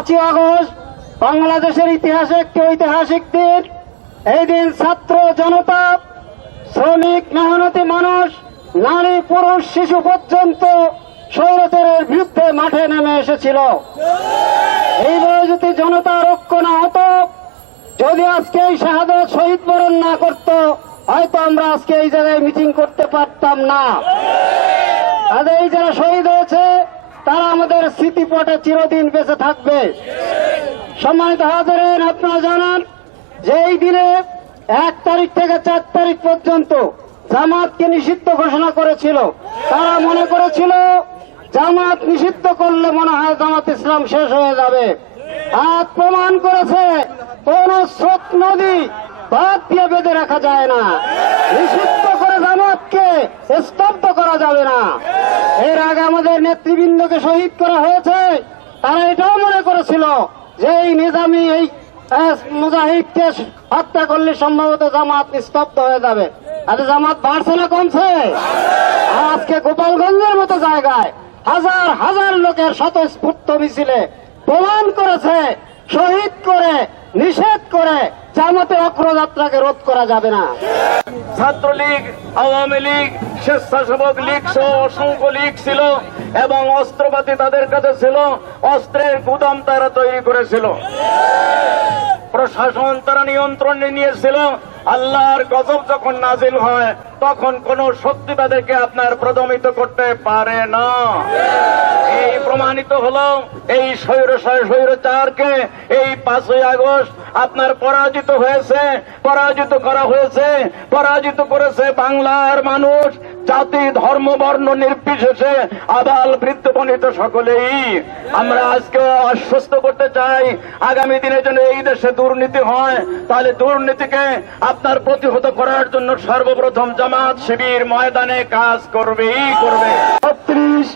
পাঁচই আগস্ট, বাংলাদেশের ইতিহাসে একটি ঐতিহাসিক দিন। এই দিন ছাত্র জনতা, শ্রমিক, মেহনতি মানুষ, নারী, পুরুষ, শিশু পর্যন্ত স্বৈরাচারের বিরুদ্ধে মাঠে নেমে এসেছিল। এই এইভাবে যদি জনতা রক্ষ না হতো, যদি আজকে এই শাহাদত শহীদ বরণ না করত, হয়তো আমরা আজকে এই জায়গায় মিটিং করতে পারতাম না। আর এই যারা শহীদ হয়েছে তারা আমাদের স্মৃতিপটে চিরদিন বেঁচে থাকবে। সম্মানিত হাজারেন, আপনারা জানান যে এই দিনে এক তারিখ থেকে চার তারিখ পর্যন্ত জামাতকে নিষিদ্ধ ঘোষণা করেছিল। তারা মনে করেছিল, জামাত নিষিদ্ধ করলে মনে হয় জামাত ইসলাম শেষ হয়ে যাবে। আজ প্রমাণ করেছে, কোন স্রোত, নদী বাদ দিয়ে বেঁধে রাখা যায় না। নিষিদ্ধ জামাতকে স্তব্ধ করা যাবে না। এর আগে আমাদের নেতৃবৃন্দকে শহীদ করা হয়েছে, তারা এটাও মনে করেছিল যে এই নিজামী, এই মুজাহিদকে হত্যা করলে সম্ভবত জামাত স্তব্ধ হয়ে যাবে। আরে জামাত বাড়ছে না কমছে? আজকে গোপালগঞ্জের মতো জায়গায় হাজার হাজার লোকের স্বতঃস্ফূর্ত মিছিলে প্রমাণ করেছে, শহীদ করে, নিষেধ করে জামাতের অগ্রযাত্রাকে রোধ করা যাবে না। ছাত্রলীগ, আওয়ামী লীগ, স্বেচ্ছাসেবক লীগ সহ অসংখ্য লীগ ছিল এবং অস্ত্রপাতি তাদের কাছে ছিল, অস্ত্রের গুদাম তারা তৈরি করেছিল। প্রশাসন তারা নিয়ন্ত্রণে নিয়েছিল, আল্লাহর গজব যখন নাজিল হয় তখন কোন তাদেরকে আপনার প্রদমিত করতে পারে না। এই প্রমাণিত হলো এই স্বৈর স্বৈরচারকে এই পাঁচই আগস্ট আপনার পরাজিত হয়েছে, পরাজিত করা হয়েছে, পরাজিত করেছে বাংলার মানুষ, জাতি, ধর্ম, বর্ণ নির্বিশেষে আবাল বৃদ্ধ বনিত সকলেই। আমরা আজকে আশ্বস্ত করতে চাই, আগামী দিনের জন্য এই দেশে দুর্নীতি হয়, তাহলে দুর্নীতিকে আপনার প্রতিহত করার জন্য সর্বপ্রথম জামাত শিবির ময়দানে কাজ করবেই করবে। ছত্রিশ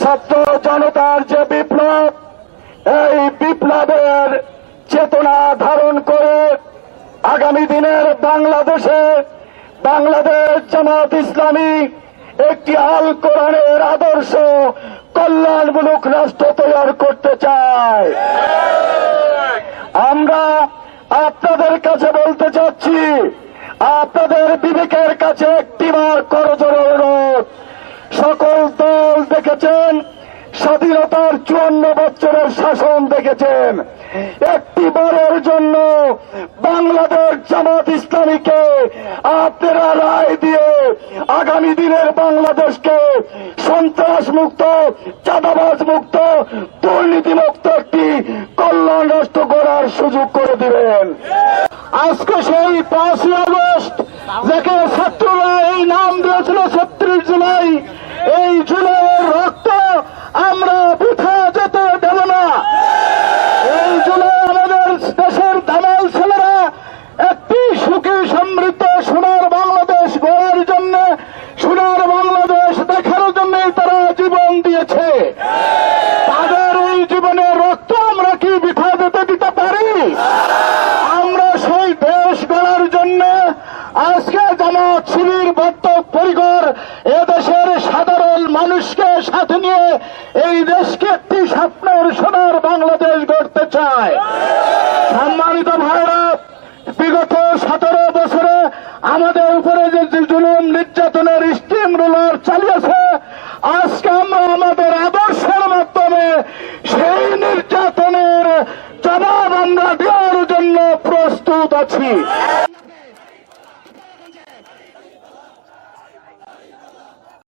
ছাত্র জনতার যে বিপ্লব, এই বিপ্লবের চেতনা ধারণ করে আগামী দিনের বাংলাদেশে বাংলাদেশ জামাত ইসলামী একটি আল কোরআনের আদর্শ কল্যাণমূলক রাষ্ট্র তৈরি করতে চায়। আমরা আপনাদের কাছে বলতে চাচ্ছি আপনাদের বিবেকের কাছে একটিবার করজোর অনুরোধ। সকল দল দেখেছেন, স্বাধীনতার চুয়ান্ন বছরের শাসন দেখেছেন। একটি বারের জন্য বাংলাদেশ জামাত ইসলামীকে আপনারা রায় দিয়ে আগামী দিনের বাংলাদেশকে সন্ত্রাস মুক্ত চাঁদাবাজ মুক্ত দুর্নীতি মুক্ত একটি কল্যাণ রাষ্ট্র গড়ার সুযোগ করে দিবেন। আজকে সেই পাঁচই আগস্ট যাকে ছাত্ররা এই নাম দিয়েছিল ছত্রিশ জুলাই এই জুলাইয়ের রক্ত আমরা বৃথা যেতে দেব না এই জুলাই আমাদের দেশের দামাল ছেলেরা একটি সুখী সমৃদ্ধ সোনার বাংলাদেশ গড়ার জন্য সোনার বাংলাদেশ দেখার জন্যই তারা জীবন দিয়েছে তাদের এই জীবনের রক্ত আমরা কি বৃথা যেতে দিতে পারি আমরা সেই দেশ গড়ার জন্য আজকে জামাত শিবির বদ্ধ পরিকর এদেশের সাধারণ মানুষকে সাথে নিয়ে এই দেশকে একটি স্বপ্নের সোনার বাংলাদেশ গড়তে চায়। সম্মানিত ভাইরা বিগত সতেরো বছরে আমাদের উপরে যে জুলুম নির্যাতনের স্টিম রোলার চালিয়েছে, আজকে আমরা আমাদের আদর্শের মাধ্যমে সেই নির্যাতনের জবাব আমরা দেওয়ার জন্য প্রস্তুত আছি।